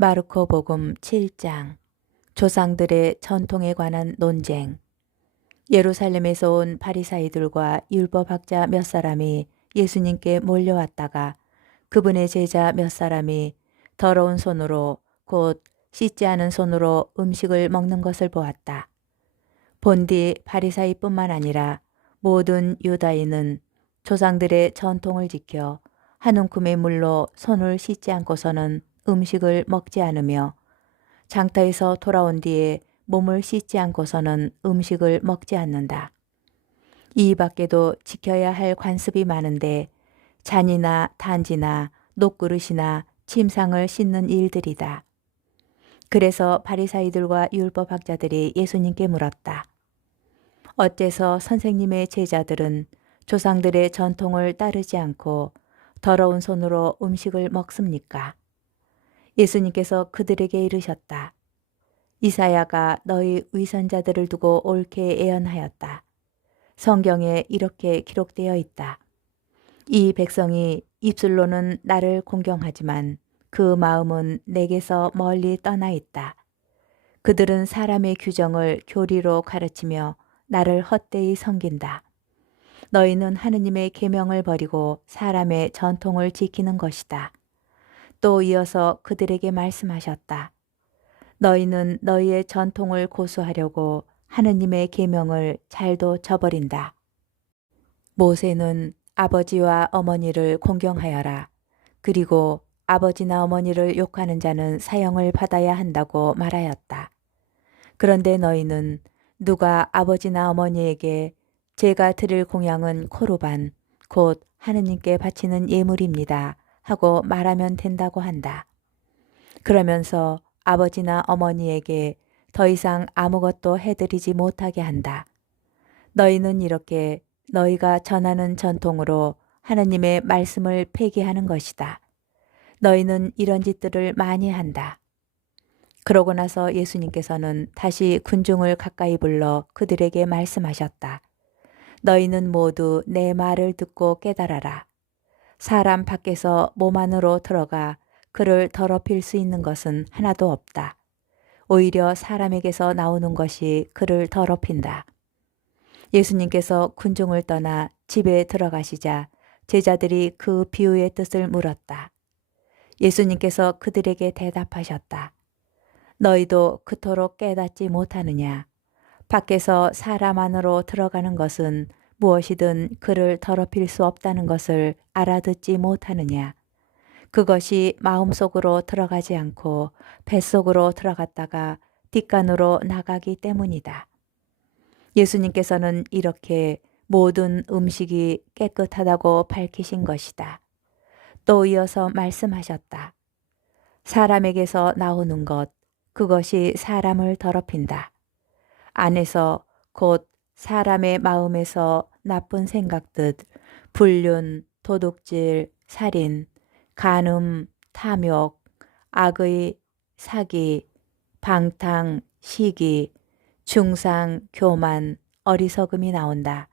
마르코 복음 7장. 조상들의 전통에 관한 논쟁. 예루살렘에서 온 바리사이들과 율법학자 몇 사람이 예수님께 몰려왔다가 그분의 제자 몇 사람이 더러운 손으로 곧 씻지 않은 손으로 음식을 먹는 것을 보았다. 본디 바리사이뿐만 아니라 모든 유다인은 조상들의 전통을 지켜 한 움큼의 물로 손을 씻지 않고서는 음식을 먹지 않으며 장터에서 돌아온 뒤에 몸을 씻지 않고서는 음식을 먹지 않는다. 이 밖에도 지켜야 할 관습이 많은데 잔이나 단지나 녹그릇이나 침상을 씻는 일들이다. 그래서 바리사이들과 율법학자들이 예수님께 물었다. 어째서 선생님의 제자들은 조상들의 전통을 따르지 않고 더러운 손으로 음식을 먹습니까? 예수님께서 그들에게 이르셨다. 이사야가 너희 위선자들을 두고 옳게 예언하였다. 성경에 이렇게 기록되어 있다. 이 백성이 입술로는 나를 공경하지만 그 마음은 내게서 멀리 떠나 있다. 그들은 사람의 규정을 교리로 가르치며 나를 헛되이 섬긴다. 너희는 하느님의 계명을 버리고 사람의 전통을 지키는 것이다. 또 이어서 그들에게 말씀하셨다. 너희는 너희의 전통을 고수하려고 하느님의 계명을 잘도 저버린다. 모세는 아버지와 어머니를 공경하여라. 그리고 아버지나 어머니를 욕하는 자는 사형을 받아야 한다고 말하였다. 그런데 너희는 누가 아버지나 어머니에게 제가 드릴 공양은 코르반, 곧 하느님께 바치는 예물입니다 하고 말하면 된다고 한다. 그러면서 아버지나 어머니에게 더 이상 아무것도 해드리지 못하게 한다. 너희는 이렇게 너희가 전하는 전통으로 하느님의 말씀을 폐기하는 것이다. 너희는 이런 짓들을 많이 한다. 그러고 나서 예수님께서는 다시 군중을 가까이 불러 그들에게 말씀하셨다. 너희는 모두 내 말을 듣고 깨달아라. 사람 밖에서 몸 안으로 들어가 그를 더럽힐 수 있는 것은 하나도 없다. 오히려 사람에게서 나오는 것이 그를 더럽힌다. 예수님께서 군중을 떠나 집에 들어가시자 제자들이 그 비유의 뜻을 물었다. 예수님께서 그들에게 대답하셨다. 너희도 그토록 깨닫지 못하느냐? 밖에서 사람 안으로 들어가는 것은 무엇이든 그를 더럽힐 수 없다는 것을 알아듣지 못하느냐? 그것이 마음속으로 들어가지 않고 뱃속으로 들어갔다가 뒷간으로 나가기 때문이다. 예수님께서는 이렇게 모든 음식이 깨끗하다고 밝히신 것이다. 또 이어서 말씀하셨다. 사람에게서 나오는 것, 그것이 사람을 더럽힌다. 안에서 곧 사람의 마음에서 나쁜 생각들, 불륜, 도둑질, 살인, 간음, 탐욕, 악의, 사기, 방탕, 시기, 중상, 교만, 어리석음이 나온다.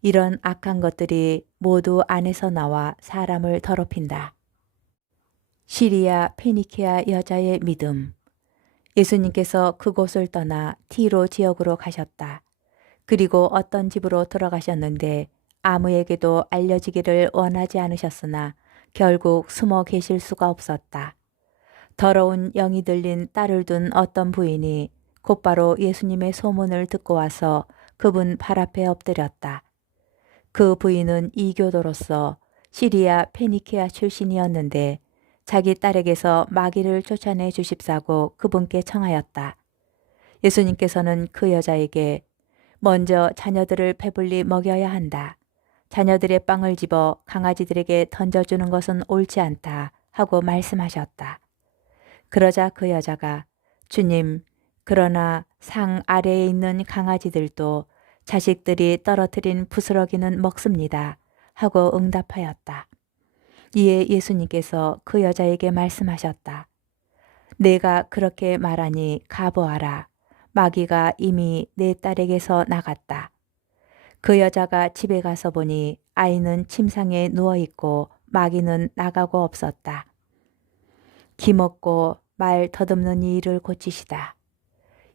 이런 악한 것들이 모두 안에서 나와 사람을 더럽힌다. 시리아 페니케아 여자의 믿음. 예수님께서 그곳을 떠나 티로 지역으로 가셨다. 그리고 어떤 집으로 들어가셨는데 아무에게도 알려지기를 원하지 않으셨으나 결국 숨어 계실 수가 없었다. 더러운 영이 들린 딸을 둔 어떤 부인이 곧바로 예수님의 소문을 듣고 와서 그분 발 앞에 엎드렸다. 그 부인은 이교도로서 시리아 페니케아 출신이었는데 자기 딸에게서 마귀를 쫓아내 주십사고 그분께 청하였다. 예수님께서는 그 여자에게 먼저 자녀들을 배불리 먹여야 한다. 자녀들의 빵을 집어 강아지들에게 던져주는 것은 옳지 않다 하고 말씀하셨다. 그러자 그 여자가 주님, 그러나 상 아래에 있는 강아지들도 자식들이 떨어뜨린 부스러기는 먹습니다 하고 응답하였다. 이에 예수님께서 그 여자에게 말씀하셨다. 내가 그렇게 말하니 가보아라. 마귀가 이미 내 딸에게서 나갔다. 그 여자가 집에 가서 보니 아이는 침상에 누워 있고 마귀는 나가고 없었다. 기먹고 말 더듬는 이 일을 고치시다.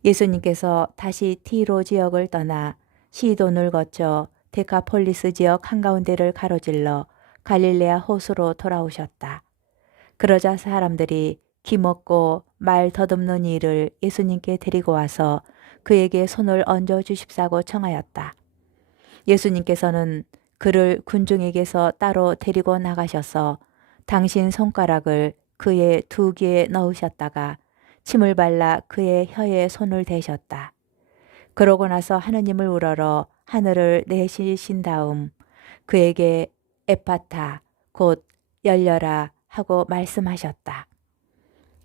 예수님께서 다시 티로 지역을 떠나 시돈을 거쳐 데카폴리스 지역 한가운데를 가로질러 갈릴레아 호수로 돌아오셨다. 그러자 사람들이 기먹고 말 더듬는 이를 예수님께 데리고 와서 그에게 손을 얹어 주십사고 청하였다. 예수님께서는 그를 군중에게서 따로 데리고 나가셔서 당신 손가락을 그의 두 귀에 넣으셨다가 침을 발라 그의 혀에 손을 대셨다. 그러고 나서 하느님을 우러러 하늘을 내쉬신 다음 그에게 에파타 곧 열려라 하고 말씀하셨다.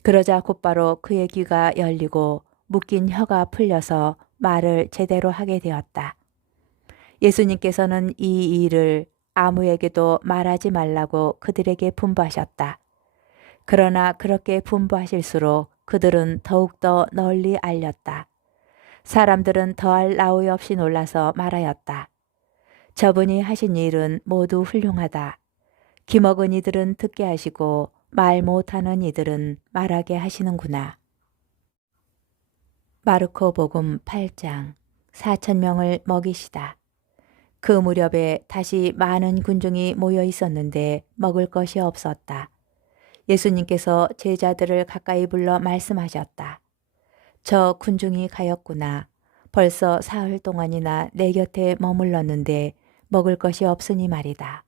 그러자 곧바로 그의 귀가 열리고 묶인 혀가 풀려서 말을 제대로 하게 되었다. 예수님께서는 이 일을 아무에게도 말하지 말라고 그들에게 분부하셨다. 그러나 그렇게 분부하실수록 그들은 더욱더 널리 알렸다. 사람들은 더할 나위 없이 놀라서 말하였다. 저분이 하신 일은 모두 훌륭하다. 기먹은 이들은 듣게 하시고 말 못하는 이들은 말하게 하시는구나. 마르코 복음 8장 4,000명을 먹이시다. 그 무렵에 다시 많은 군중이 모여 있었는데 먹을 것이 없었다. 예수님께서 제자들을 가까이 불러 말씀하셨다. 저 군중이 가였구나. 벌써 사흘 동안이나 내 곁에 머물렀는데 먹을 것이 없으니 말이다.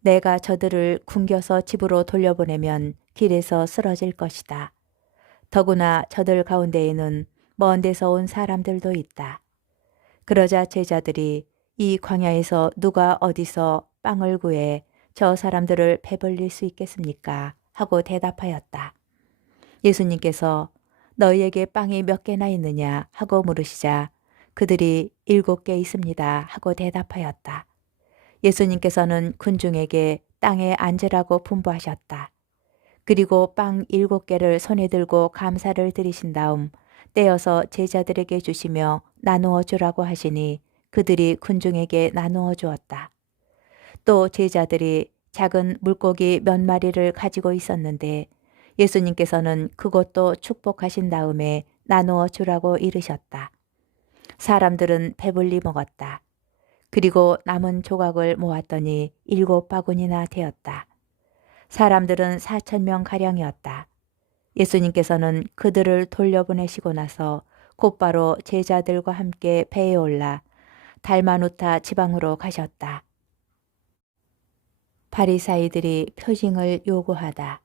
내가 저들을 굶겨서 집으로 돌려보내면 길에서 쓰러질 것이다. 더구나 저들 가운데에는 먼 데서 온 사람들도 있다. 그러자 제자들이 이 광야에서 누가 어디서 빵을 구해 저 사람들을 배불릴 수 있겠습니까? 하고 대답하였다. 예수님께서 너희에게 빵이 몇 개나 있느냐 하고 물으시자 그들이 7개 있습니다 하고 대답하였다. 예수님께서는 군중에게 땅에 앉으라고 분부하셨다. 그리고 빵 7개를 손에 들고 감사를 드리신 다음 떼어서 제자들에게 주시며 나누어 주라고 하시니 그들이 군중에게 나누어 주었다. 또 제자들이 작은 물고기 몇 마리를 가지고 있었는데 예수님께서는 그것도 축복하신 다음에 나누어 주라고 이르셨다. 사람들은 배불리 먹었다. 그리고 남은 조각을 모았더니 7바구니나 되었다. 사람들은 4,000명가량이었다. 예수님께서는 그들을 돌려보내시고 나서 곧바로 제자들과 함께 배에 올라 달마누타 지방으로 가셨다. 바리사이들이 표징을 요구하다.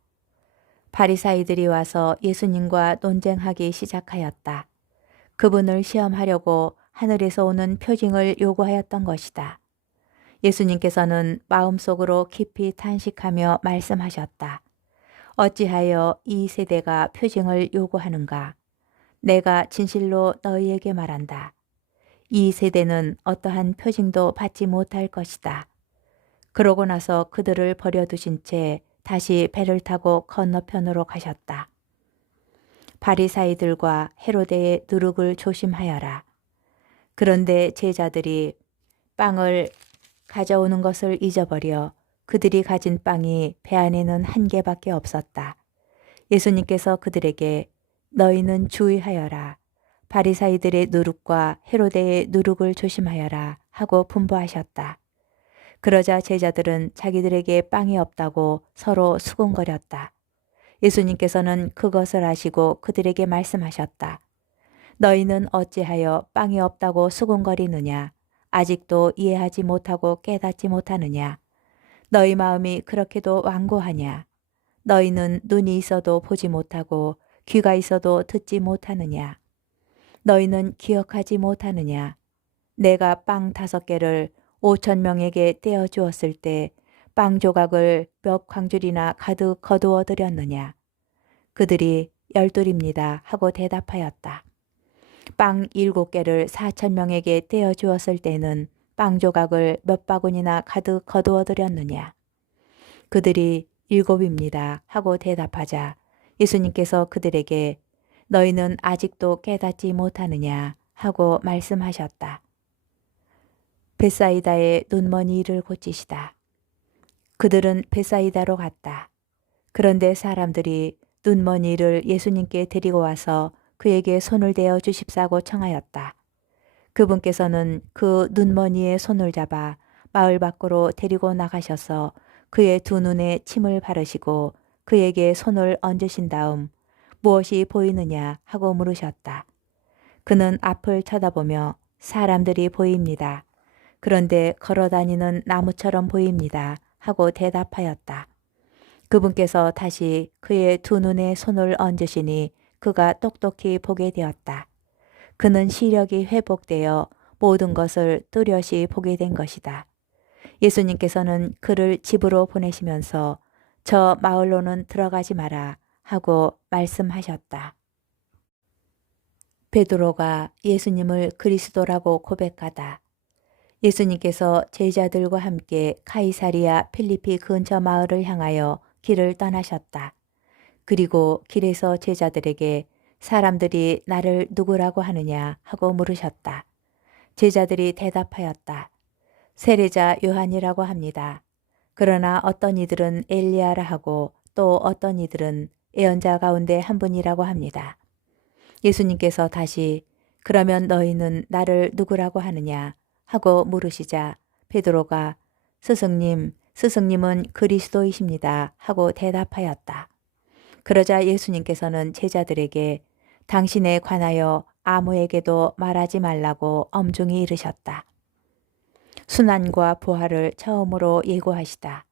바리사이들이 와서 예수님과 논쟁하기 시작하였다. 그분을 시험하려고 하늘에서 오는 표징을 요구하였던 것이다. 예수님께서는 마음속으로 깊이 탄식하며 말씀하셨다. 어찌하여 이 세대가 표징을 요구하는가? 내가 진실로 너희에게 말한다. 이 세대는 어떠한 표징도 받지 못할 것이다. 그러고 나서 그들을 버려두신 채 다시 배를 타고 건너편으로 가셨다. 바리사이들과 헤로데의 누룩을 조심하여라. 그런데 제자들이 빵을 가져오는 것을 잊어버려 그들이 가진 빵이 배 안에는 1개밖에 없었다. 예수님께서 그들에게 너희는 주의하여라. 바리사이들의 누룩과 헤로데의 누룩을 조심하여라 하고 분부하셨다. 그러자 제자들은 자기들에게 빵이 없다고 서로 수군거렸다. 예수님께서는 그것을 아시고 그들에게 말씀하셨다. 너희는 어찌하여 빵이 없다고 수군거리느냐? 아직도 이해하지 못하고 깨닫지 못하느냐? 너희 마음이 그렇게도 완고하냐? 너희는 눈이 있어도 보지 못하고 귀가 있어도 듣지 못하느냐? 너희는 기억하지 못하느냐? 내가 빵 5개를 5,000명에게 떼어 주었을 때 빵 조각을 몇 광줄이나 가득 거두어 드렸느냐? 그들이 12입니다 하고 대답하였다. 빵 7개를 4,000명에게 떼어 주었을 때는 빵 조각을 몇 바구니나 가득 거두어 드렸느냐? 그들이 7입니다 하고 대답하자 예수님께서 그들에게 너희는 아직도 깨닫지 못하느냐 하고 말씀하셨다. 벳사이다의 눈먼 이를 고치시다. 그들은 벳사이다로 갔다. 그런데 사람들이 눈먼이를 예수님께 데리고 와서 그에게 손을 대어 주십사고 청하였다. 그분께서는 그 눈먼이의 손을 잡아 마을 밖으로 데리고 나가셔서 그의 두 눈에 침을 바르시고 그에게 손을 얹으신 다음 무엇이 보이느냐 하고 물으셨다. 그는 앞을 쳐다보며 사람들이 보입니다. 그런데 걸어다니는 나무처럼 보입니다. 하고 대답하였다. 그분께서 다시 그의 두 눈에 손을 얹으시니 그가 똑똑히 보게 되었다. 그는 시력이 회복되어 모든 것을 뚜렷이 보게 된 것이다. 예수님께서는 그를 집으로 보내시면서 저 마을로는 들어가지 마라 하고 말씀하셨다. 베드로가 예수님을 그리스도라고 고백하다. 예수님께서 제자들과 함께 카이사리아 필리피 근처 마을을 향하여 길을 떠나셨다. 그리고 길에서 제자들에게 사람들이 나를 누구라고 하느냐 하고 물으셨다. 제자들이 대답하였다. 세례자 요한이라고 합니다. 그러나 어떤 이들은 엘리야라 하고 또 어떤 이들은 예언자 가운데 한 분이라고 합니다. 예수님께서 다시 그러면 너희는 나를 누구라고 하느냐 하고 물으시자 베드로가 스승님은 그리스도이십니다 하고 대답하였다. 그러자 예수님께서는 제자들에게 당신에 관하여 아무에게도 말하지 말라고 엄중히 이르셨다. 순환과 부활을 처음으로 예고하시다.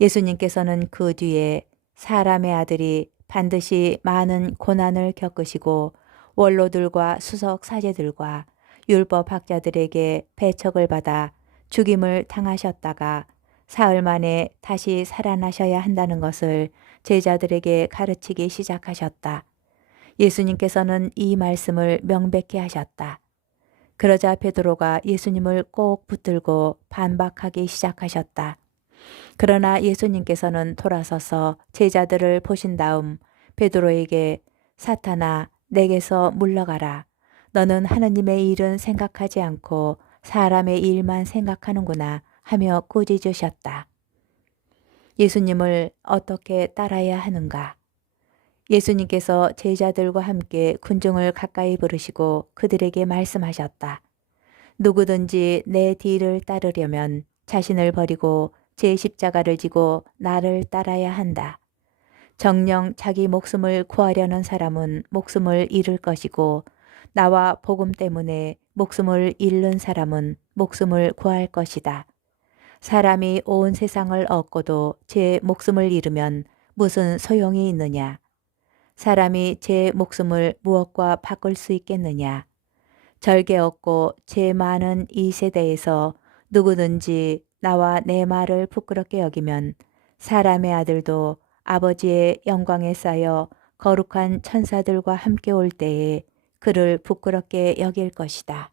예수님께서는 그 뒤에 사람의 아들이 반드시 많은 고난을 겪으시고 원로들과 수석 사제들과 율법 학자들에게 배척을 받아 죽임을 당하셨다가 사흘 만에 다시 살아나셔야 한다는 것을 제자들에게 가르치기 시작하셨다. 예수님께서는 이 말씀을 명백히 하셨다. 그러자 베드로가 예수님을 꼭 붙들고 반박하기 시작하셨다. 그러나 예수님께서는 돌아서서 제자들을 보신 다음 베드로에게 사탄아 내게서 물러가라. 너는 하느님의 일은 생각하지 않고 사람의 일만 생각하는구나 하며 꾸짖으셨다. 예수님을 어떻게 따라야 하는가? 예수님께서 제자들과 함께 군중을 가까이 부르시고 그들에게 말씀하셨다. 누구든지 내 뒤를 따르려면 자신을 버리고 제 십자가를 지고 나를 따라야 한다. 정녕 자기 목숨을 구하려는 사람은 목숨을 잃을 것이고 나와 복음 때문에 목숨을 잃는 사람은 목숨을 구할 것이다. 사람이 온 세상을 얻고도 제 목숨을 잃으면 무슨 소용이 있느냐? 사람이 제 목숨을 무엇과 바꿀 수 있겠느냐? 절개 없고 죄 많은 이 세대에서 누구든지 나와 내 말을 부끄럽게 여기면 사람의 아들도 아버지의 영광에 쌓여 거룩한 천사들과 함께 올 때에 그를 부끄럽게 여길 것이다.